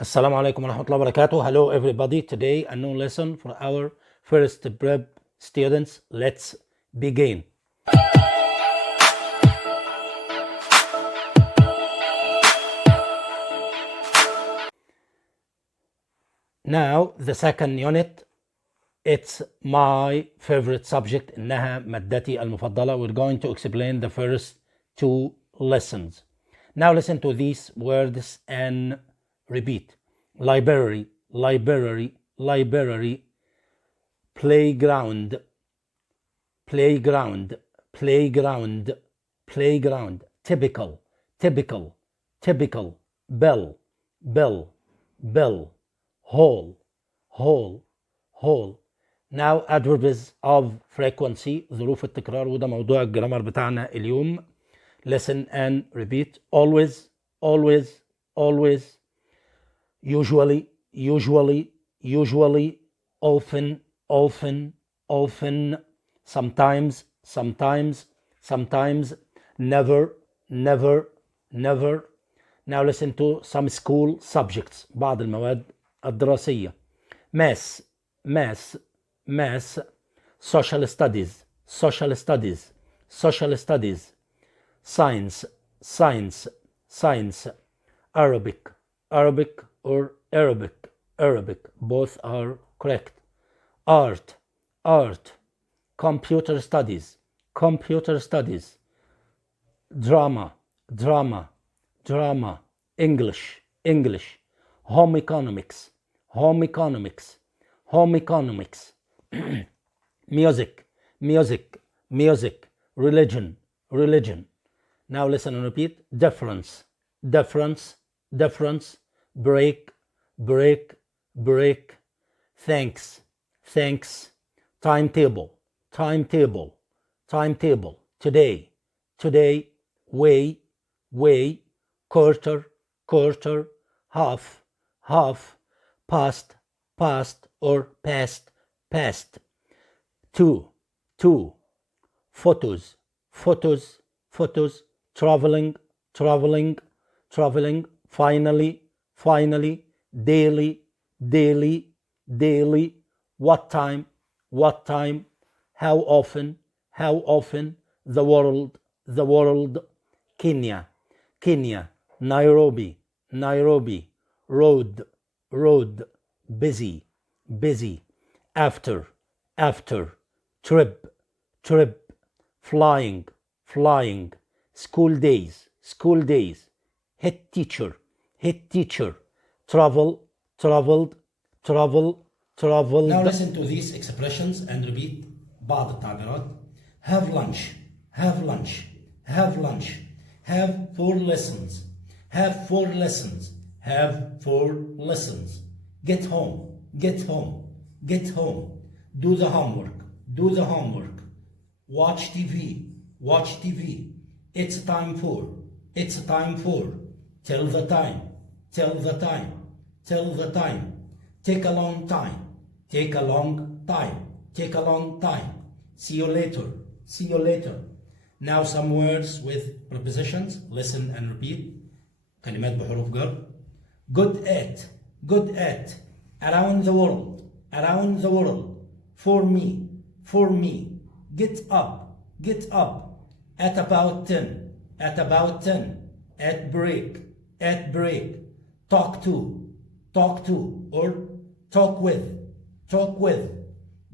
Assalamu alaikum wa rahmatullahi wa barakatuh. Hello everybody. Today a new lesson for our first prep students. Let's begin. Now the second unit, it's my favorite subject. إنها مادتي المفضلة. We're going to explain the first two lessons. Now listen to these words and repeat. Library, library, library. Playground, playground, playground, playground. Typical, typical, typical. Bell, bell, bell. Hall, hall, hall. Now adverbs of frequency, ظروف التكرار، وده موضوع الجرامر بتاعنا اليوم. Listen and repeat. Always, always, always. Usually, usually, usually. Often, often, often. Sometimes, sometimes, sometimes. Never, never, never. Now listen to some school subjects. بعض المواد الدراسية. Maths, maths, maths. Social studies, social studies, social studies. Science, science, science. Arabic, Arabic or Arabic, Arabic. Both are correct. Art, art. Computer studies, computer studies. Drama, drama, drama. English, English. Home economics, home economics, home economics. Music, music, music. Religion, religion. Now listen and repeat. Difference, difference, difference. Break, break, break. Thanks, thanks. Timetable, timetable, timetable. Today, today. Way, way. Quarter, quarter. Half, half. Past, past or past, past. Two, two. Photos, photos, photos. Traveling, traveling, traveling. Finally, finally. Daily, daily, daily. What time, what time. How often, how often. The world, the world. Kenya, Kenya. Nairobi, Nairobi. Road, road. Busy, busy. After, after. Trip, trip. Flying, flying. School days, school days. Head teacher, head teacher. Travel, traveled, travel, traveled. Now listen to these expressions and repeat بعض التعبيرات. Have lunch, have lunch, have lunch. Have 4 lessons, have 4 lessons, have 4 lessons. Get home, get home, get home. Do the homework, do the homework. Watch TV, watch TV. It's time for, it's time for. Tell the time, tell the time, tell the time. Take a long time, take a long time, take a long time. See you later, see you later. Now some words with prepositions. Listen and repeat. كلمات بحروف جر. Good at, good at. Around the world, around the world. For me, for me. Get up, get up. At about 10, at about 10. At break, at break. Talk to, or talk with, talk with.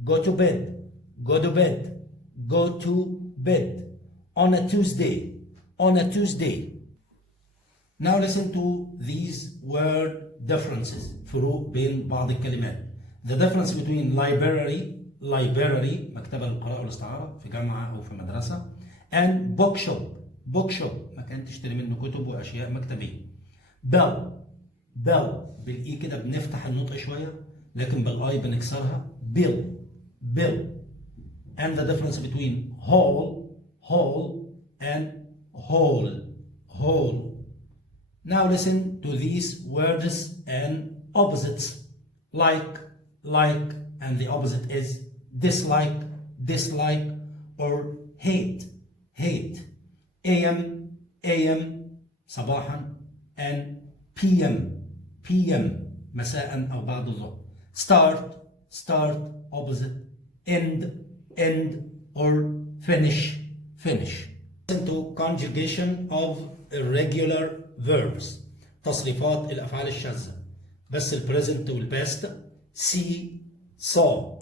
Go to bed, go to bed, go to bed. On a Tuesday, on a Tuesday. Now listen to these word differences. فروق بين بعض الكلمات. The difference between library, library مكتبة للقراءة والاستعارة في جامعة أو في مدرسة, and bookshop, bookshop مكان تشتري منه كتب وأشياء مكتبية. bell, bell بالإي كده بنفتح النطق شوية لكن بالآي بنكسرها. bill, bill. And the difference between hall, hall, and hall, hall. Now listen to these words and opposites. Like, and the opposite is dislike, dislike, or hate, hate. AM, صباحا, and PM, PM مساء أو بعد الظهر. start opposite, end or finish. Into conjugation of irregular verbs تصريفات الأفعال الشاذة بس البريزنت والباست. see saw,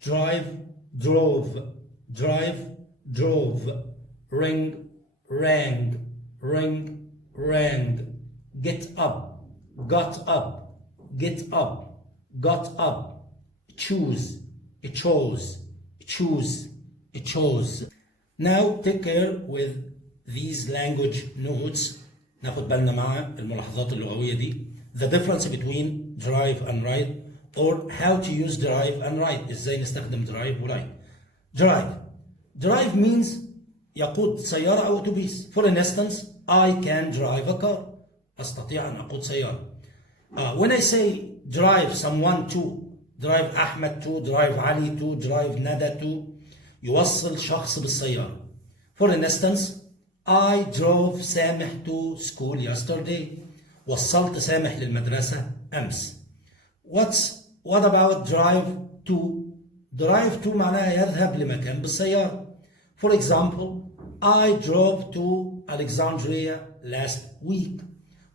drive drove, ring rang, get up got up, chose. Now take care with these language notes. ناخد بالنا مع الملاحظات اللغوية دي. The difference between drive and ride, or how to use drive and ride. ازاي نستخدم drive و ride. Drive means يقود سيارة أو أتوبيس. For instance, I can drive a car. أستطيع أن أقود سيارة. When I say drive someone to, drive أحمد to, drive علي to, drive ندى to, يوصل شخص بالسيارة. For instance, I drove سامح to school yesterday. وصلت سامح للمدرسة أمس. What about drive to? Drive to معناها يذهب لمكان بالسيارة. For example, I drove to Alexandria last week.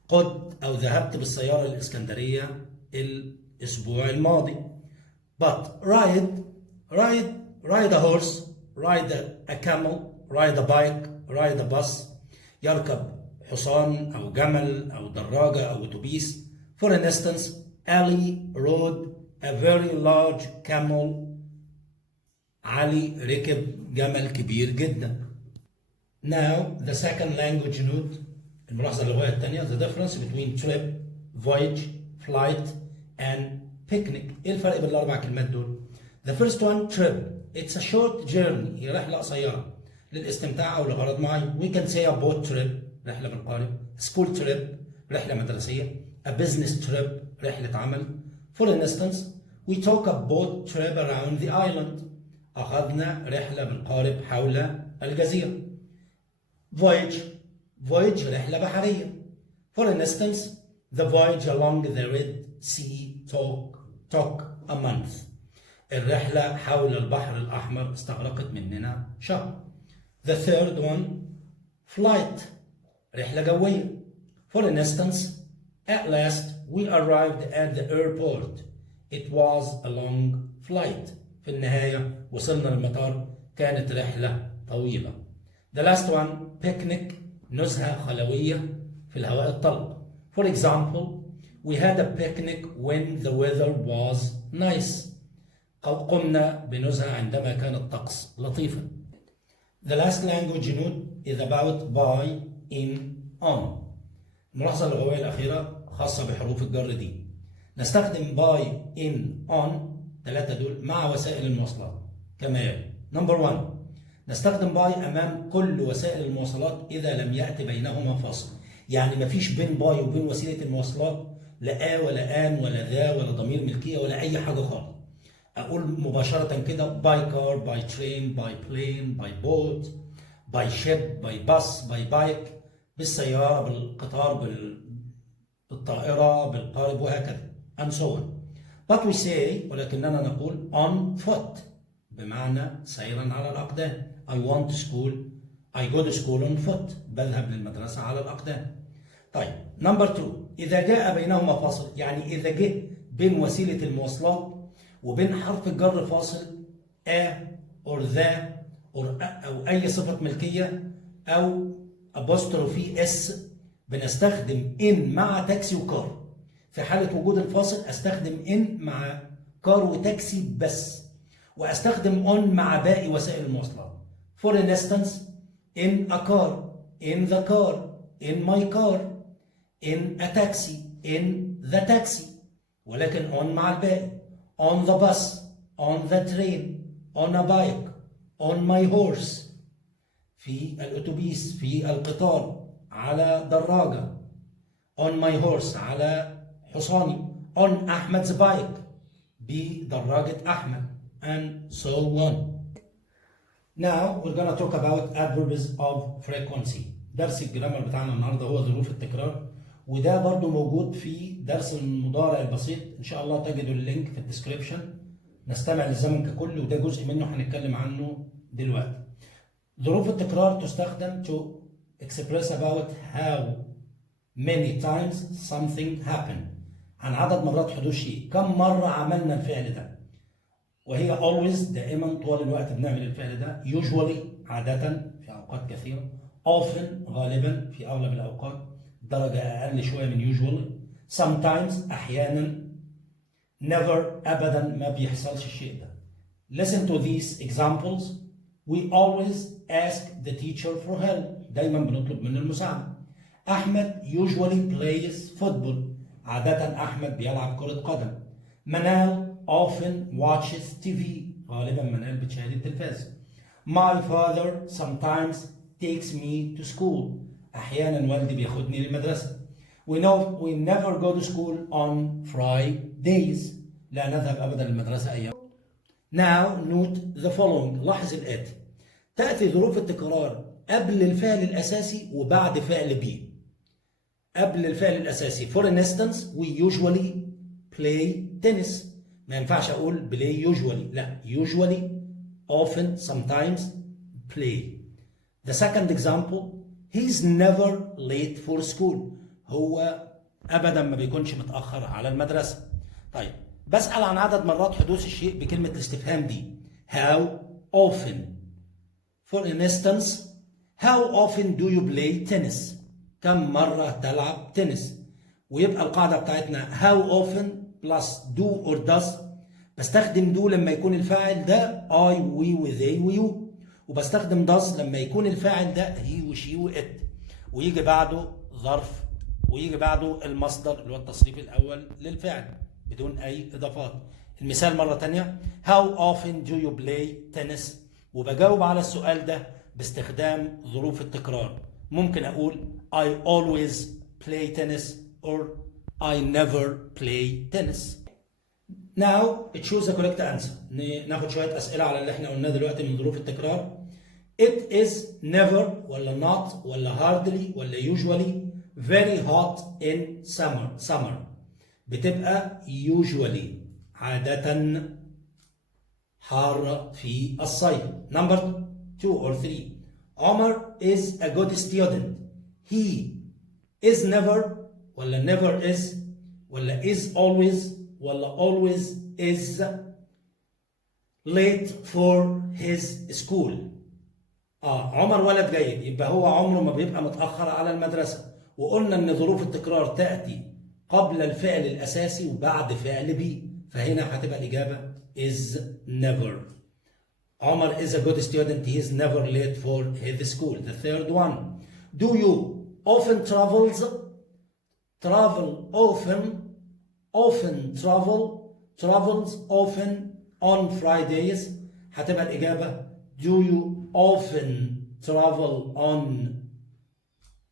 قد أو ذهبت بالسيارة للإسكندرية الأسبوع الماضي. But ride a horse, ride a camel, ride a bike, ride a bus. يركب حصان أو جمل أو دراجة أو أتوبيس. For instance, Ali rode a very large camel. علي ركب جمل كبير جدا. Now the second language note. الملاحظة اللغوية الثانية. The difference between trip, voyage, flight and picnic. إيه الفرق بين الأربع كلمات دول؟ The first one, trip. It's a short journey. هي رحلة قصيرة للاستمتاع أو لغرض معين. We can say a boat trip. رحلة بالقارب. School trip. رحلة مدرسية. A business trip. رحلة عمل. For instance, we took a boat trip around the island. أخذنا رحلة بالقارب حول الجزيرة. Voyage رحلة بحرية. For instance, the voyage along the Red Sea took a month. الرحلة حول البحر الأحمر استغرقت مننا شهر. The third one, flight. رحلة جوية. For instance, at last we arrived at the airport. It was a long flight. في النهاية وصلنا للمطار. كانت رحلة طويلة. The last one, picnic. نزهة خلوية في الهواء الطلق. For example, we had a picnic when the weather was nice. قمنا بنزهة عندما كان الطقس لطيفا. The last language note is about by, in, on. الملاحظة اللغوية الأخيرة خاصة بحروف الجر دي. نستخدم by, in, on ثلاثة دول مع وسائل المواصلات كما يلي. Number 1. نستخدم by أمام كل وسائل المواصلات إذا لم يأتي بينهما فاصل. يعني مفيش بين by وبين وسيلة المواصلات لا ولا آن ولا ذا ولا ضمير ملكية ولا أي حاجة خالص. أقول مباشرة كده by car, by train, by plane, by boat, by ship, by bus, by bike. بالسيارة، بالقطار، بالطائرة، بالقارب وهكذا. And so on. But we say ولكننا نقول on foot بمعنى سيرا على الأقدام. I want to school. I go to school on foot. بذهب للمدرسة على الأقدام. طيب. Number 2. إذا جاء بينهما فاصل، يعني إذا جه بين وسيلة المواصلات وبين حرف الجر فاصل a or the أو أي صفة ملكية أو apostrophe s، بنستخدم in مع تاكسي وكار. في حالة وجود الفاصل أستخدم in مع كار وتاكسي بس، وأستخدم on مع باقي وسائل المواصلات. For instance, in a car, in the car, in my car, in a taxi, in the taxi. ولكن on مع الباقي. On the bus, on the train, on a bike, on my horse. في الأتوبيس، في القطار، على دراجة. On my horse على حصاني. On أحمد's bike بدراجة أحمد. And so on. Now we're gonna talk about adverbs of frequency. درس الجرامر بتاعنا النهارده هو ظروف التكرار، وده برضو موجود في درس المضارع البسيط، ان شاء الله تجدوا اللينك في الديسكريبشن. نستمع للزمن ككل، وده جزء منه هنتكلم عنه دلوقتي. ظروف التكرار تستخدم to express about how many times something happened، عن عدد مرات حدوث شيء، كم مرة عملنا الفعل ده. وهي always دائما طوال الوقت بنعمل الفعل ده، usually عادة في أوقات كثيرة، often غالبا في أغلب الأوقات، درجة أقل شوية من usually، sometimes أحيانا، never أبدا ما بيحصلش الشيء ده. Listen to these examples. We always ask the teacher for help، دايما بنطلب منه المساعدة. أحمد usually plays football، عادة أحمد بيلعب كرة قدم. منال often watches TV، غالبا منال بتشاهد التلفاز. My father sometimes takes me to school، أحيانا والدي بياخدني للمدرسة. We never go to school on Fridays، لا نذهب أبدا للمدرسة أيام. Now note the following، لاحظ الآتي. تأتي ظروف التكرار قبل الفعل الأساسي وبعد فعل be. قبل الفعل الأساسي for instance we usually play tennis، ما ينفعش أقول play usually، لا usually often sometimes play. The second example he's never late for school، هو أبدا ما بيكونش متأخر على المدرسة. طيب بسأل عن عدد مرات حدوث الشيء بكلمة الاستفهام دي how often. For instance how often do you play tennis، كم مرة تلعب تنس. ويبقى القاعدة بتاعتنا how often plus do or does، بستخدم do لما يكون الفاعل ده I we و they و you، وبستخدم does لما يكون الفاعل ده he و she و it، ويجي بعده ظرف، ويجي بعده المصدر اللي هو التصريف الأول للفعل بدون أي إضافات. المثال مرة تانية how often do you play tennis، وبجاوب على السؤال ده باستخدام ظروف التكرار. ممكن أقول I always play tennis or I never play tennis. Now choose the correct answer. ناخد شوية أسئلة على اللي احنا قلناه دلوقتي من ظروف التكرار. It is never ولا not ولا hardly ولا usually very hot in summer. بتبقى usually عادة حارة في الصيف. Number 2 or 3 عمر is a good student. He is never ولا never is ولا is always ولا always is late for his school. عمر ولد جيد، يبقى هو عمره ما بيبقى متأخر على المدرسة. وقلنا ان ظروف التكرار تأتي قبل الفعل الأساسي وبعد فعل be، فهنا هتبقى الإجابة is never. Omar is a good student. He is never late for his school. The third one. Do you often travels often on Fridays؟ هتبقى الإجابة do you often travel on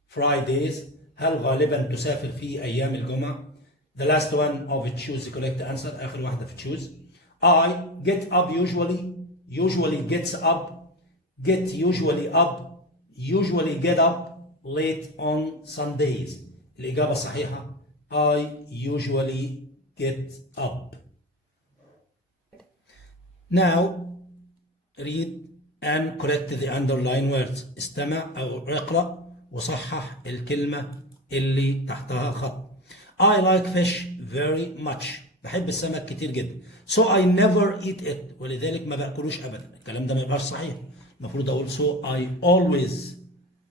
Fridays؟ هل غالبا تسافر في أيام الجمعة؟ The last one of choose the correct answer، آخر واحدة في choose. I get up usually gets up, get usually up, usually get up late on Sundays. الإجابة الصحيحة I usually get up. Now read and correct the underline words. استمع أو اقرأ وصحح الكلمة اللي تحتها خط. I like fish very much. بحب السمك كتير جدا. So I never eat it. ولذلك ما بأكلوش أبدا. الكلام ده ما يبقاش صحيح. المفروض أقول so I always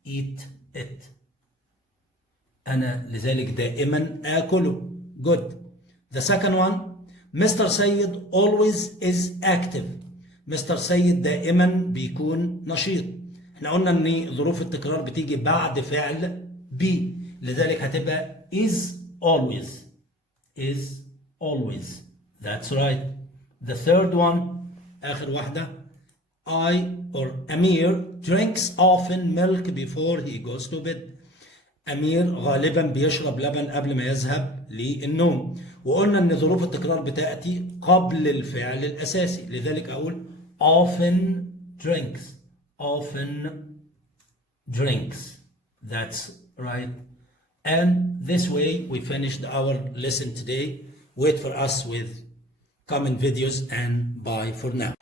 eat it. أنا لذلك دائما آكله. Good. The second one. Mr. سيد always is active. Mr. سيد دائما بيكون نشيط. احنا قلنا ان ظروف التكرار بتيجي بعد فعل be، لذلك هتبقى is always. Is always. That's right. The third one آخر واحدة. I or Amir drinks often milk before he goes to bed. أمير غالبا بيشرب لبن قبل ما يذهب للنوم. وقلنا ان ظروف التكرار بتأتي قبل الفعل الأساسي، لذلك أقول often drinks. Often drinks. That's right. And this way we finished our lesson today. Wait for us with coming videos, and bye for now.